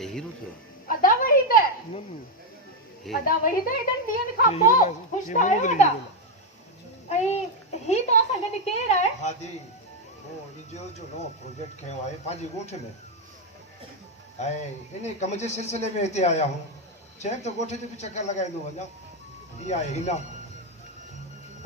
Hero थियो अदा वही ते इधर दियन खापो खुश आयो अदा ऐ ही तो असा गडी केर है हां दी वो जो नो प्रोजेक्ट कयो आहे पाजी गोठ में ऐं इन कम जे सिलसिले में हिते आया हूं चेक तो गोठ जो भी चक्कर लगाए दो वञा ही आहे हिना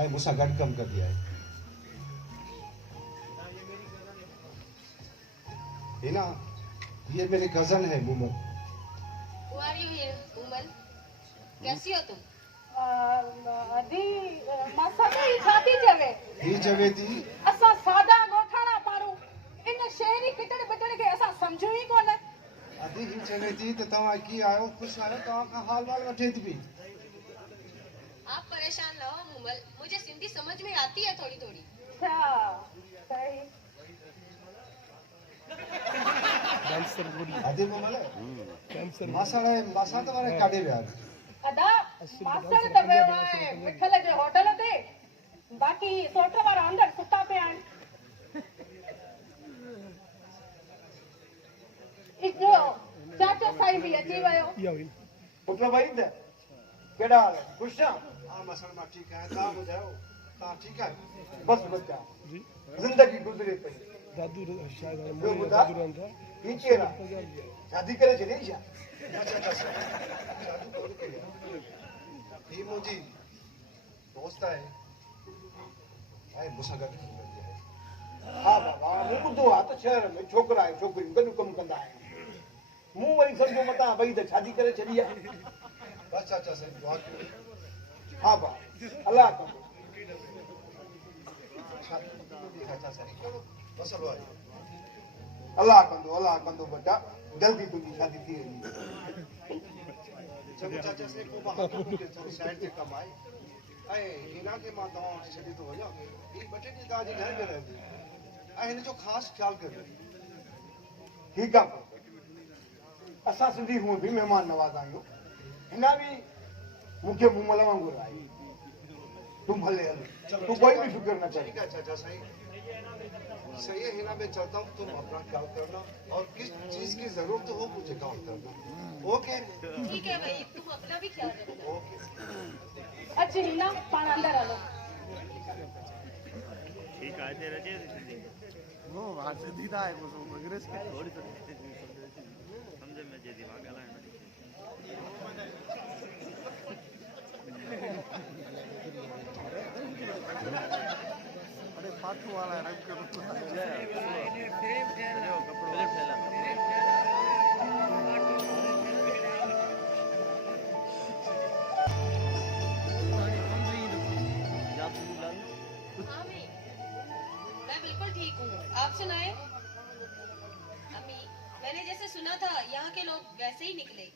ऐं मूंसां गॾु कमु कंदी आहे हिना ये मेरे कजन है Mumal Who are you here, woman? कैसी हो तुम? अदी मासा तो ही छाती जवे ही जवे थी असा सादा गोठाणा पारू इन शहरी किटड़ बिटड़ के असा समझू ही कोन अदी ही जवे थी तो तवा की आयो खुश आयो तवा का हाल वाल वठे थी भी आप परेशान ना हो मुमल, मुझे सिंधी समझ में आती है थोड़ी थोड़ी। अच्छा सही अदी मुमल मासा तो मारे काढे विया अदा मास्टर दबे वाए मिठल जे होटल ते बाकी सोठ वारा अंदर सुता पे आन इजो चाचा साईं भी अची वयो पुत्र भाई दे केड़ा हाल है खुश आ हां मसल मा ठीक है ता बुझाओ ता ठीक है बस बच्चा जिंदगी गुजरे पई दादू शायद था ही चेरा शादी करे चली जा अच्छा ही मुजी दोस्त है ऐं मूंसां गॾु कमु कंदी आहे हा बाबा मूं ॿुधो आहे त शहर में छोकिरा ऐं छोकिरियूं गॾु कमु कंदा आहिनि मूं वरी सम्झो मतां भई त शादी करे छॾी आहे बस चाचा साईं दुआ कयो हा बा अलाह कंदो चाचा साईं कहिड़ो मसलो आहे अलाह कंदो बेटा जल्दी तुंहिंजी शादी थी वेंदी चङो चाचा साईं को मां साइड ते कमु आहे ऐं हिना खे मां तव्हां वटि छॾी थो वञा ही ॿ टे ॾींहं तव्हांजे घर में रहंदी ऐं हिन जो ख़ासि ख़्यालु कजो ठीकु आहे असां सिंधी हूअं बि महिमान नवाज़ आहियूं हिन बि मूंखे मुमल वांगुरु आहे तूं भले हल तूं कोई भी फिक्र न कर। ठीक है चाचा साईं सही है हिना में चलता हूँ तुम अपना ख्याल करना और किस चीज की जरूरत हो मुझे काम करना ओके ठीक है भाई, तुम अपना भी ख्याल रखना। ओके अच्छी हिना पान अंदर आलो ठीक है तेरे जे नो आज दीदा है वो प्रोग्रेस के थोड़ी समझ में जे दिमाग आला है ना अरे फाटू वाला है रंग के कपड़ों फैला हाँ मैं बिल्कुल ठीक हूँ। आप सुनाए? अम्मी, मैंने जैसे सुना था यहाँ के लोग वैसे ही निकले।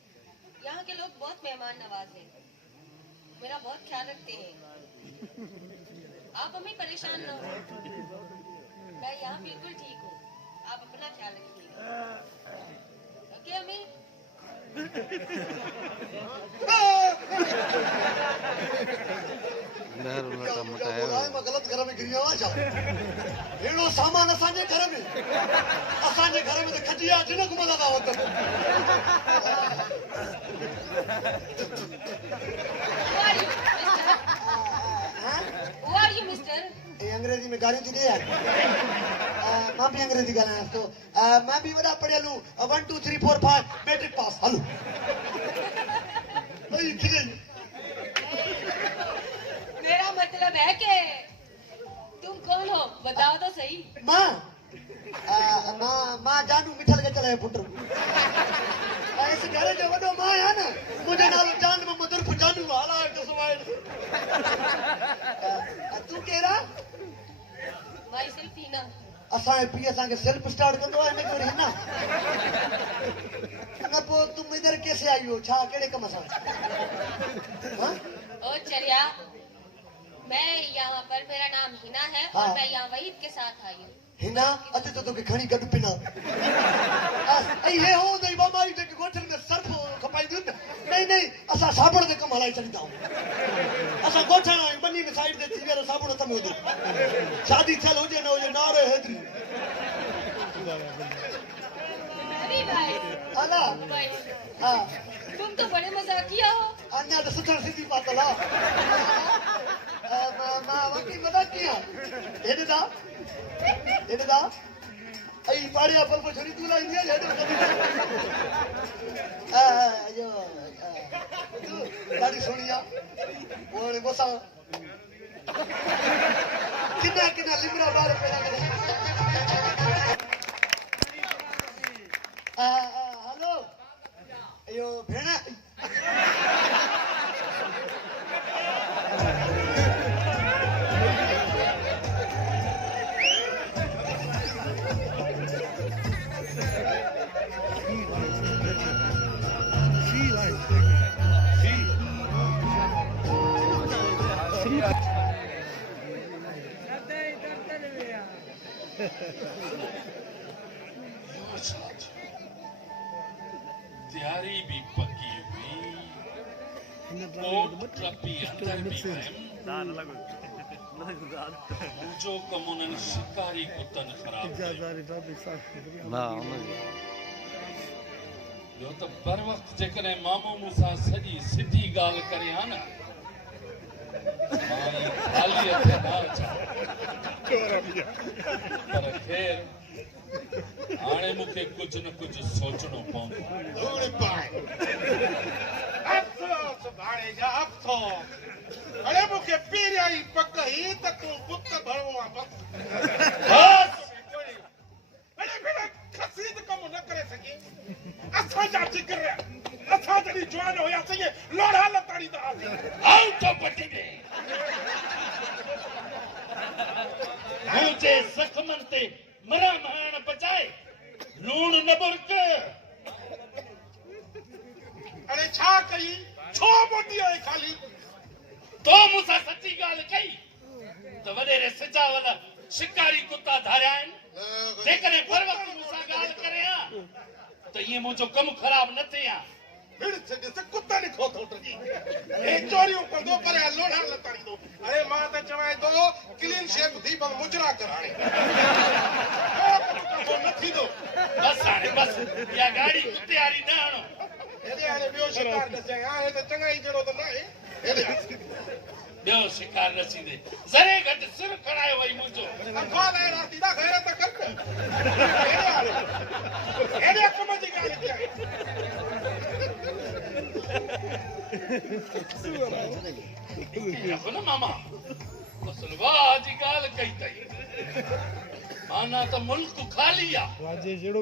यहाँ के लोग बहुत मेहमान नवाज हैं, मेरा बहुत ख्याल रखते हैं। आप अम्मी परेशान ना हो, मैं यहाँ बिल्कुल ठीक हूँ। आप अपना ख्याल रखिएगा, ओके अम्मी? मैं गलत घर में गिरी आवाज एड़ो सामान असांजे घर में तो खटिया जिन घुमंदा था वक्त Who are you, mister? ये अंग्रेजी में गाली थी दे यार मां भी अंग्रेजी गाना तो मैं भी बड़ा पढ़िया लूं 1 2 3 4 5 मैट्रिक पास हलो ओए किने मेरा मतलब है कि तुम कौन हो, बताओ तो सही। मां मां जानू मिठल के चले पुत्र ऐसे घर जो वडो मां है ना मुझे नालो जान में मधुर जानू हाला तो सवाल तू केरा माई सेल्फ हीना। असा पी असा के सेल्फ स्टार्ट कंदो है ने कोरी ना ना पो तुम इधर कैसे आई हो छा केड़े कम सा हां ओ चरिया, मैं यहाँ पर, मेरा नाम हिना है और मैं यहाँ वहीद के साथ आई हूँ। हिना अच तो तोखे खणी गॾु पिना ऐं हे हो दई मामाई जेके गोठनि में सर्फ खपाईंदियूं नहीं नहीं असां साबुण ते कमु हलाई छॾींदा आहियूं असां गोठण आहियूं बनी में साइड ते थी वियो साबुण हथ में हूंदो शादी थियल हुजे न हुजे नारे हेतिरी वेरी नाइस आला हाँ तुम तो बड़े मजाकिया हो अन्या तो सुठा सिंधी पातल मां वकी मजाकिया हेॾा ऐं पाड़िया पल्प छोरी तूं लाईंदी आहे हेॾो ॾाढी सोहणी आहे पोइ मोसां किना किना लिमरा ॿार पैदा करे हलो इहो भेण तैयारी भी पकी हुई ट्रपी अंदर भी जो कमुनन शिकारी कुतन खराब जो तो बर वक्त जेकने मामो मुसा सजी सिधी गाल करे हा न माई खाली हथे ना अचा पर खैर हाणे मूंखे कुझु न कुझु सोचणो पवंदो धूड़ पाए अफ़सोस भाणे जा अफ़सोस अरे मूंखे पहिरियां ई पक ई त तूं बुत भरणो आहे बस अरे भेण खसी त कमु न करे सघे असांजा जिगर असां जॾहिं जवान हुयासीं लोढ़ा लताड़ींदा हुआसीं आऊं चौपटी में मुंहिंजे ज़ख़्मनि ते मरहम हणण बचाए लूण न बुरक अरे छा कई छो मोटी आहे खाली तो मूंसां सची ॻाल्हि कई त वॾेरे सिजावल शिकारी कुता धारिया आहिनि जेकॾहिं पर वक़्तु मूंसां ॻाल्हि करे हा त ईअं मुंहिंजो कमु ख़राबु न थिए हा फिर से जैसे कुत्ता ने खो थोट जी ए चोरियों कर दो पर लोढ़ा लताड़ी दो अरे मां त चवाए दो क्लीन शेप थी पर मुजरा कराए तो नथी दो बस हाणे बस या गाड़ी कुत्ते वारी न हणो हेॾे हाणे ॿियो शिकार न चई हाणे त चङा ई जहिड़ो त न आहे हेॾे ॿियो शिकार न थींदे ज़रे घटि सिर खणायो वई मुंहिंजो अखवा लाइ राती दा ग़ैरत कर हेॾे कम जी ॻाल्हि कई देखो ना मामा मुसलमान जी ॻाल्हि कई अथई माना त मुल्क खाली आहे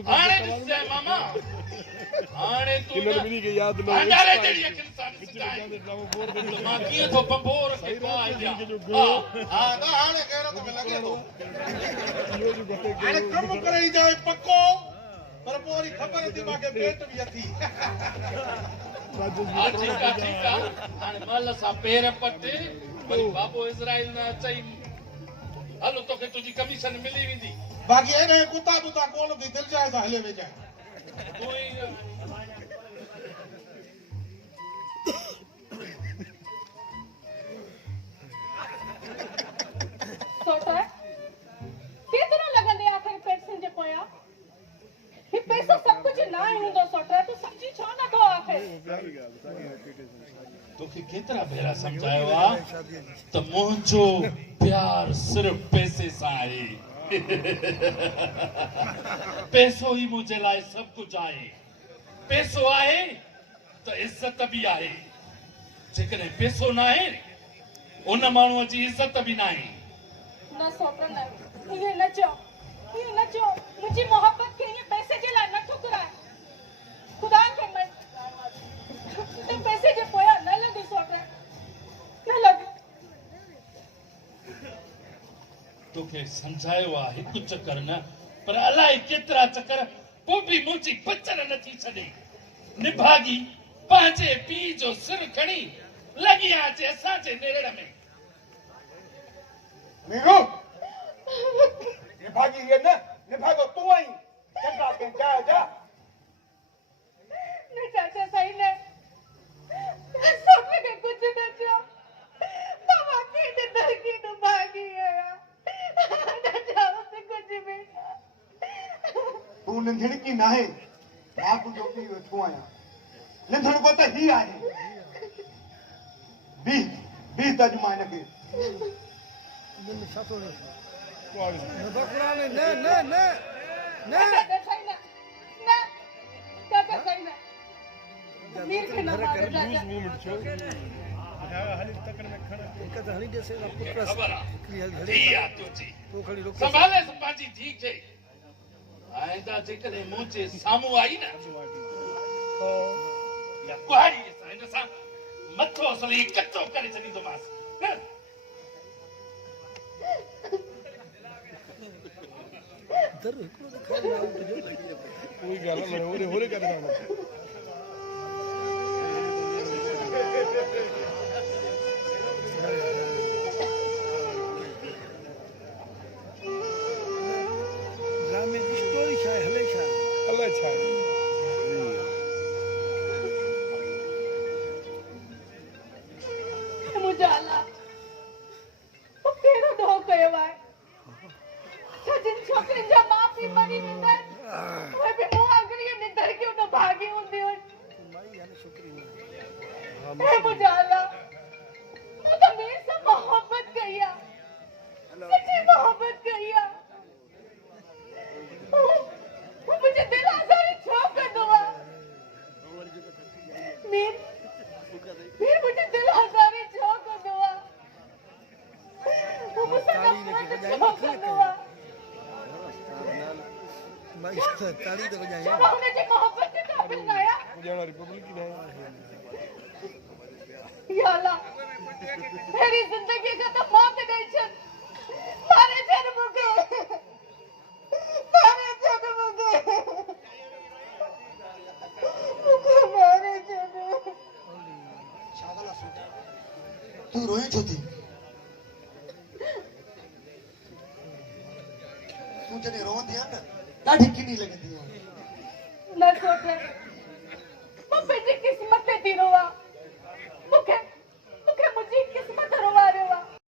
हाणे ॾिसजांइ मामा हाणे तूं भंडारे जहिड़ी अखियुनि सां ॾिसजांइ मां कीअं थो बंबोर खे पाए ॾियां हा त हाणे ग़ैरत में लॻे थो हाणे कमु करे ई जाए पको पर पोइ वरी ख़बर थी मूंखे पेट बि अथी हा ठीकु आहे हाणे मल सां पेर पटे वरी बाबो इज़राइल न चई हलो तोखे तुंहिंजी कमीशन मिली वेंदी बाक़ी हेॾे कुता बुता कोन थी दिलि चाहे सां हले वेचाए तूं ई सोटा केतिरो लॻंदे आख़िर पैसनि जे पोयां ही पैसो सभु कुझु न हूंदो सोटा तूं समझी छो नथो आख़िर तोखे केतिरा भेरा सम्झायो आहे त मुंहिंजो प्यार सिर्फ़ पैसे सां आहे पैसो ई मुंहिंजे लाइ सभु कुझु आहे पैसो आहे त इज़त बि आहे जेकॾहिं पैसो न आहे उन माण्हूअ जी इज़त बि न आहे न सोटा न ये न चओ मुंहिंजी मोहब्बत खे ईअं पैसे जे लाइ न ठुकराए ख़ुदा खे ते पैसे जे पोयां न लॻी सोटा न लॻी तोखे सम्झायो आहे हिकु चकर न पर अलाए केतिरा चकर पोइ बि मुंहिंजी बचर नथी छॾे निभागी पंहिंजे पीउ जो सिर खणी लॻी अचे असांजे नेरड़ में मीरू ये भागी ये न निभागो तू आई चंगा के जा जा न चाचा सही ने सब के कुछ न छो तवा के ने धरकी न भागी आया न जाओ से कुछ भी तू नंढड़ की ना है मां को जो की वेठो आया नंढड़ को त ही आहे बी तजमान के दिन सातोड़े न बकराने न चाचा सही न चाचा सही न मीर के ना मारो चाचा हाली तकन में खड़ा एक त हणी जैसे ना पुत्र खबर हिकड़ी हली थी हली आ तुझी तो खड़ी रोक संभाले पंहिंजी धी खे आइंदा जेकॾहिं मूं जे साम्हूं आई न या कुहाड़ी सां हिन सां मथो असली कचो करे छॾींदोमांसि दर हिकड़ो दिखाई ना तुझो कोई गाल में होरे करे ना ड्रामे की स्टोरी छा हले छा मुजाला वो केड़ो दो कयो आहे जिन छोकरिन जा मां पी मरी वेंदा वे बि मो अगरी ने धरकी न भागी हुंदी हो माई यानी छोकरी ए मुजाला वो तो मेरे से मोहब्बत कइया सच्ची मोहब्बत कइया वो मुझे दिल आजारी छोड़ कर दुआ मीर मुझे दिल आजारी छोड़ कर दुआ वो मुझसे नफरत छोड़ कर दुआ माई ताली तो बजाई जब हमने जी मोहब्बत के काबिल ना आया जाना रिपब्लिक की नहीं या अल्लाह मेरी जिंदगी का तो मौत टेंशन मारे जन्म के मारे जन्म शागला सु तू रोए छो थी तू जने रोंदी आ न ॾाढी किनी लॻंदी आहे न सोचे मैं पंहिंजी किस्मत ते थी रोवा मुखे मुंहिंजी किस्मत रोवा रहा